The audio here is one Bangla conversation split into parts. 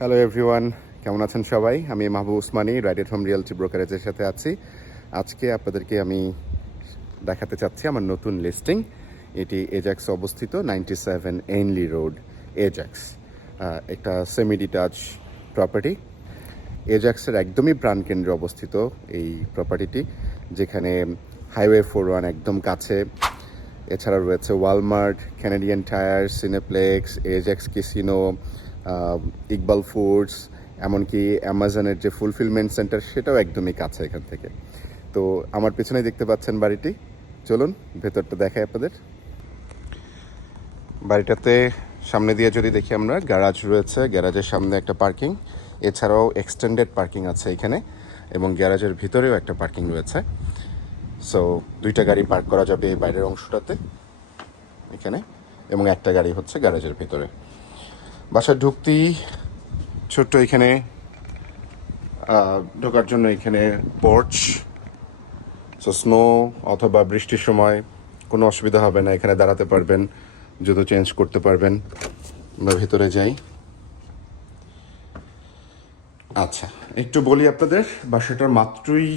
হ্যালো এভরিওয়ান কেমন আছেন সবাই? আমি Mahbub Usmani right at home realty ব্রোকারেজের সাথে আছি। আজকে আপনাদেরকে আমি দেখাতে চাচ্ছি আমার নতুন লিস্টিং এটি এজাক্স অবস্থিত নাইনটি সেভেন এনলি রোড এজাক্স একটা সেমি ডিটাচ প্রপার্টি এজাক্সের একদমই প্রাণকেন্দ্রে অবস্থিত এই প্রপার্টিটি যেখানে হাইওয়ে ফোর ওয়ান একদম কাছে। এছাড়া রয়েছে Walmart Canadian Tire Cineplex Ajax casino Iqbal foods এমনকি অ্যামাজনের যে ফুলফিলমেন্ট সেন্টার সেটাও একদমই কাছে এখান থেকে। তো আমার পেছনে দেখতে পাচ্ছেন বাড়িটি। চলুন, ভেতরটা দেখাই আপনাদের। বাড়িটাতে সামনে দিয়ে যদি দেখি আমরা গ্যারাজ রয়েছে গ্যারাজের সামনে একটা পার্কিং এছাড়াও এক্সটেন্ডেড পার্কিং আছে এখানে, এবং গ্যারাজের ভিতরেও একটা পার্কিং রয়েছে। সো দুইটা গাড়ি পার্ক করা যাবে এই বাইরের অংশটাতে, এখানে, এবং একটা গাড়ি হচ্ছে গ্যারাজের ভিতরে। বাসায় ঢুকতেই ছোট্ট এখানে ঢোকার জন্য এখানে পোর্চ সো স্নো অথবা বৃষ্টির সময় কোনো অসুবিধা হবে না, এখানে দাঁড়াতে পারবেন, জুতো চেঞ্জ করতে পারবেন। আমরা ভেতরে যাই। আচ্ছা একটু বলি আপনাদের বাসাটার মাত্রই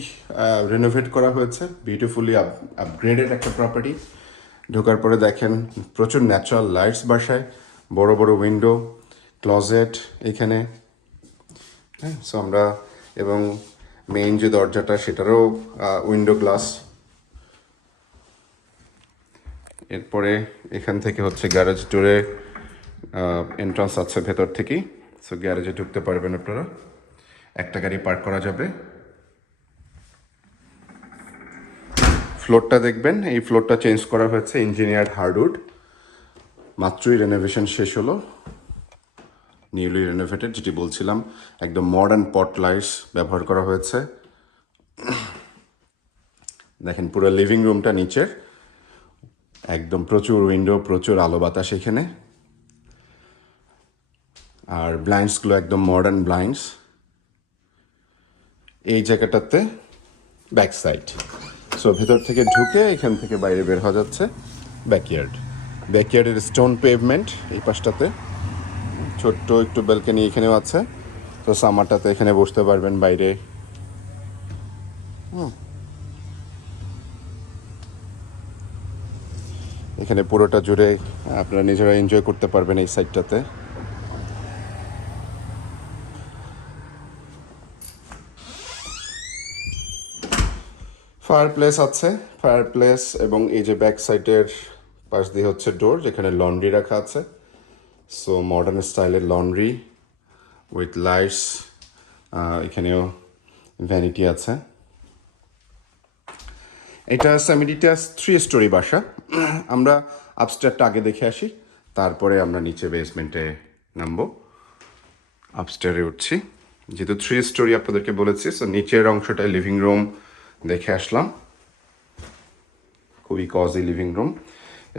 রেনোভেট করা হয়েছে বিউটিফুলি আপগ্রেডেড একটা প্রপার্টি ঢোকার পরে দেখেন প্রচুর ন্যাচারাল লাইটস বাসায়, বড় বড় উইন্ডো ক্লজেট এখানে। হ্যাঁ সো আমরা এবং মেইন যে দরজাটা সেটারও উইন্ডো গ্লাস এরপরে এখান থেকে হচ্ছে গ্যারেজ ডোরে এন্ট্রান্স আছে ভেতর থেকেই। সো গ্যারেজে ঢুকতে পারবেন আপনারা। একটা গাড়ি পার্ক করা যাবে। ফ্লোরটা দেখবেন। এই ফ্লোরটা চেঞ্জ করা হয়েছে ইঞ্জিনিয়ার হার্ডউড মাত্রই রেনোভেশন শেষ হলো। নিউলি রেনোভেটেড, যেটি বলছিলাম, একদম মডার্ন পট লাইটস ব্যবহার করা হয়েছে। দেখেন, পুরো লিভিং রুমটা নিচের। একদম প্রচুর উইন্ডো প্রচুর আলো বাতাস এখানে। আর ব্লাইন্ডসগুলো একদম মডার্ন ব্লাইন্ডস এই জায়গাটাতে ব্যাক সাইড সো ভেতর থেকে ঢুকে এখান থেকে বাইরে বের হওয়া যাচ্ছে। ব্যাকইয়ার্ড ব্যাকইয়ার্ডের স্টোন পেভমেন্ট এই পাশটাতে। ছোট্ট একটু ব্যালকনি এখানেও আছে। তো সামারটাতে এখানে বসতে পারবেন বাইরে। এখানে পুরোটা জুড়ে আপনারা নিজেরা এনজয় করতে পারবেন এই সাইডটাতে ফায়ার প্লেস আছে। ফায়ার প্লেস এবং এই যে ব্যাক সাইডের পাশ দিয়ে হচ্ছে ডোর যেখানে লন্ড্রি রাখা আছে। সো মডার্ন স্টাইলের লন্ড্রি উইথ লাইটস এখানেও ভ্যানিটি আছে। এটা সেমিডিটাস থ্রি স্টোরি বাসা। আমরা আপস্টারটা আগে দেখে আসি, তারপরে আমরা নিচে বেসমেন্টে নামবো। আপস্টারে উঠছি। যেহেতু থ্রি স্টোরি আপনাদেরকে বলেছি সো নিচের অংশটায় লিভিং রুম দেখে আসলাম। খুবই কজি লিভিং রুম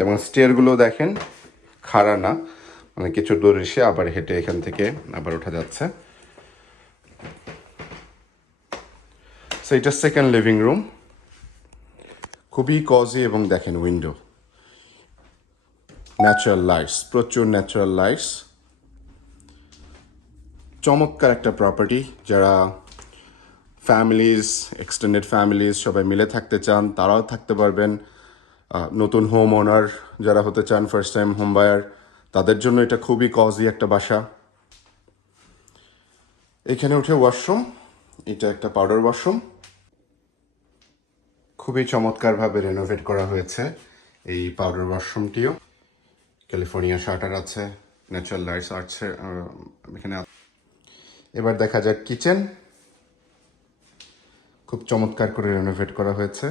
এবং স্টেয়ারগুলো দেখেন, খাড়া না। মানে কিছু দূর এসে আবার হেঁটে এখান থেকে আবার ওঠা যাচ্ছে। সো এটা সেকেন্ড লিভিং রুম খুবই কজি এবং দেখেন উইন্ডো ন্যাচারাল লাইটস প্রচুর ন্যাচারাল লাইটস চমৎকার একটা প্রপার্টি যারা ফ্যামিলিজ এক্সটেন্ডেড ফ্যামিলিজ সবাই মিলে থাকতে চান, তারাও থাকতে পারবেন। নতুন হোম ওনার যারা হতে চান ফার্স্ট টাইম হোম বায়ার তাদের জন্য এটা খুবই কজি একটা বাসা। এখানে উঠে ওয়াশরুম এটা একটা পাউডার ওয়াশরুম খুবই চমৎকারভাবে রেনোভেট করা হয়েছে এই পাউডার ওয়াশরুমটিও ক্যালিফোর্নিয়া শার্টার আছে ন্যাচারাল লাইটস আছে এখানে এবার দেখা যাক কিচেন খুব চমৎকার করে রেনোভেট করা হয়েছে।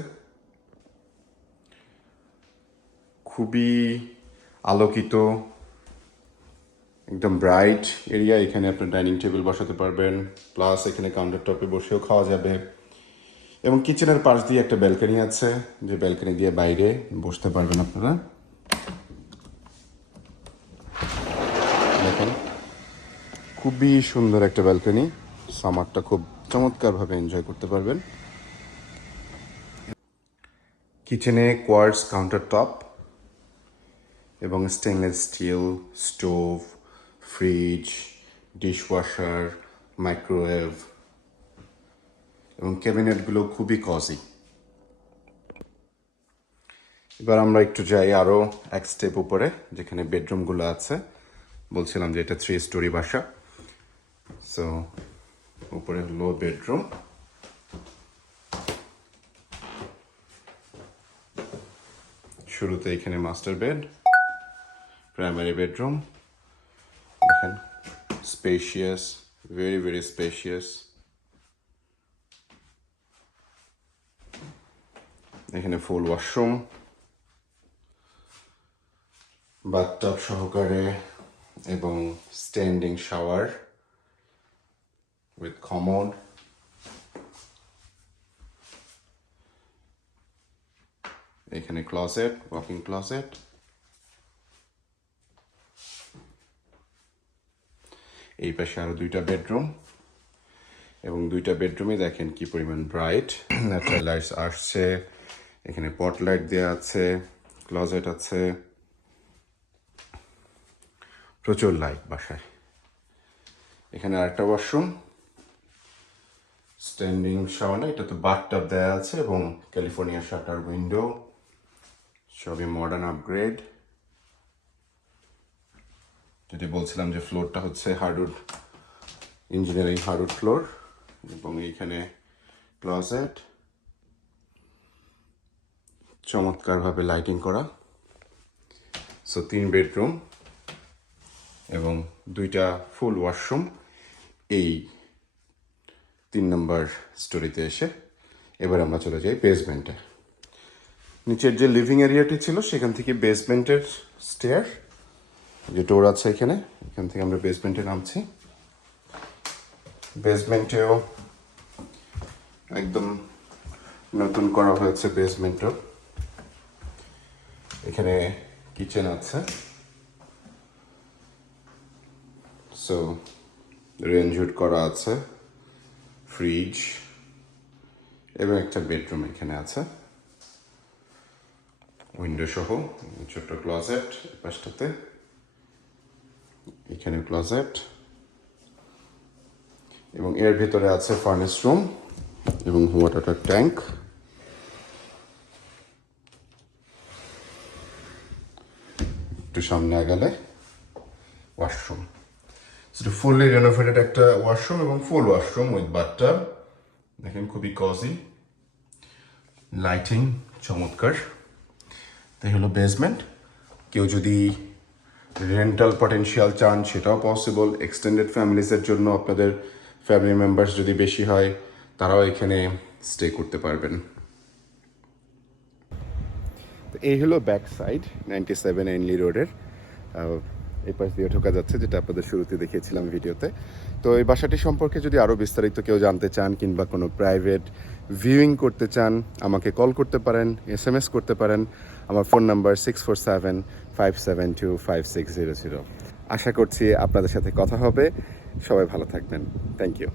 খুবই আলোকিত একদম ব্রাইট এরিয়া এখানে আপনার ডাইনিং টেবিল বসাতে পারবেন প্লাস এখানে কাউন্টার টপে বসেও খাওয়া যাবে। এবং কিচেনের পাশ দিয়ে একটা ব্যালকনি আছে, যে ব্যালকনি দিয়ে বাইরে বসতে পারবেন আপনারা। দেখেন, খুবই সুন্দর একটা ব্যালকনি সামারটা খুব চমৎকারভাবে এনজয় করতে পারবেন। কিচেনে কোয়ার্টস কাউন্টার টপ এবং stainless steel stove fridge dishwasher microwave এবং ক্যাবিনেটগুলো খুবই কজি এবার আমরা একটু যাই আরও এক স্টেপ উপরে, যেখানে বেডরুমগুলো আছে। বলছিলাম যে এটা থ্রি স্টোরি বাসা। সো উপরে হলো বেডরুম শুরুতে এখানে master bed primary bedroom spacious very very spacious এখানে ফুল ওয়াশরুম বাথটব সহকারে এবং স্ট্যান্ডিং শাওয়ার উইথ কমোড এখানে ক্লসেট ওয়াকিং ক্লসেট এই পাশে আরও দুইটা বেডরুম এবং দুইটা বেডরুমে দেখেন কি পরিমাণ ব্রাইট। ন্যাচারাল লাইটস আসছে, এখানে পট লাইট দেওয়া আছে ক্লজেট আছে। প্রচুর লাইট বাসায়। এখানে আরেকটা ওয়াশরুম স্ট্যান্ডিং শাওয়ার এটা তো বাথটাব দেওয়া আছে এবং ক্যালিফোর্নিয়া শাটার উইন্ডো সবই মডার্ন আপগ্রেড যেটি বলছিলাম যে ফ্লোরটা হচ্ছে হার্ডউড, ইঞ্জিনিয়ারিং হার্ডউড ফ্লোর এবং এইখানে ক্লজেট, চমৎকারভাবে লাইটিং করা। সো তিন বেডরুম এবং দুইটা ফুল ওয়াশরুম এই তিন নম্বর স্টোরিতে এসে। এবার আমরা চলে যাই বেসমেন্টে নিচের যে লিভিং এরিয়াটি ছিল, সেখান থেকে বেসমেন্টের স্টেয়ার যে ডোর আছে এখানে, এখান থেকে আমরা বেসমেন্টে নামছি। বেসমেন্টেও একদম নতুন করা হয়েছে বেসমেন্টও এখানে কিচেন আছে। সো রেঞ্জুড করা আছে ফ্রিজ এবং একটা বেডরুম এখানে আছে। উইন্ডো সহ, ছোট্ট ক্লজেট পাশটাতে এখানে ক্লোজেট এবং এর ভিতরে আছে ফার্নেস রুম এবং ওয়াটার ট্যাঙ্ক একটু সামনে আগালে ওয়াশরুম সেটা ফুললি রেনোভেটেড একটা ওয়াশরুম এবং ফুল ওয়াশরুম উইথ বাথটাব দেখেন খুবই কজি লাইটিং চমৎকার। তাই হলো বেসমেন্ট কেউ যদি রেন্টাল পটেনশিয়াল চান, সেটাও পসিবল এক্সটেন্ডেড ফ্যামিলিসের জন্য আপনাদের ফ্যামিলি মেম্বার্স যদি বেশি হয়, তারাও এখানে স্টে করতে পারবেন। তো এই হলো ব্যাক সাইড নাইনটি সেভেন এনলি রোডের এই পাশ দিয়ে ঢোকা যাচ্ছে, যেটা আপনাদের শুরুতে দেখিয়েছিলাম ভিডিওতে। তো এই বাসাটি সম্পর্কে যদি আরও বিস্তারিত কেউ জানতে চান কিংবা কোনো প্রাইভেট ভিউইং করতে চান, আমাকে কল করতে পারেন এস করতে পারেন। আমার phone number six four seven five seven two five six zero zero আশা করছি আপনাদের সাথে কথা হবে। সবাই ভালো থাকবেন। Thank you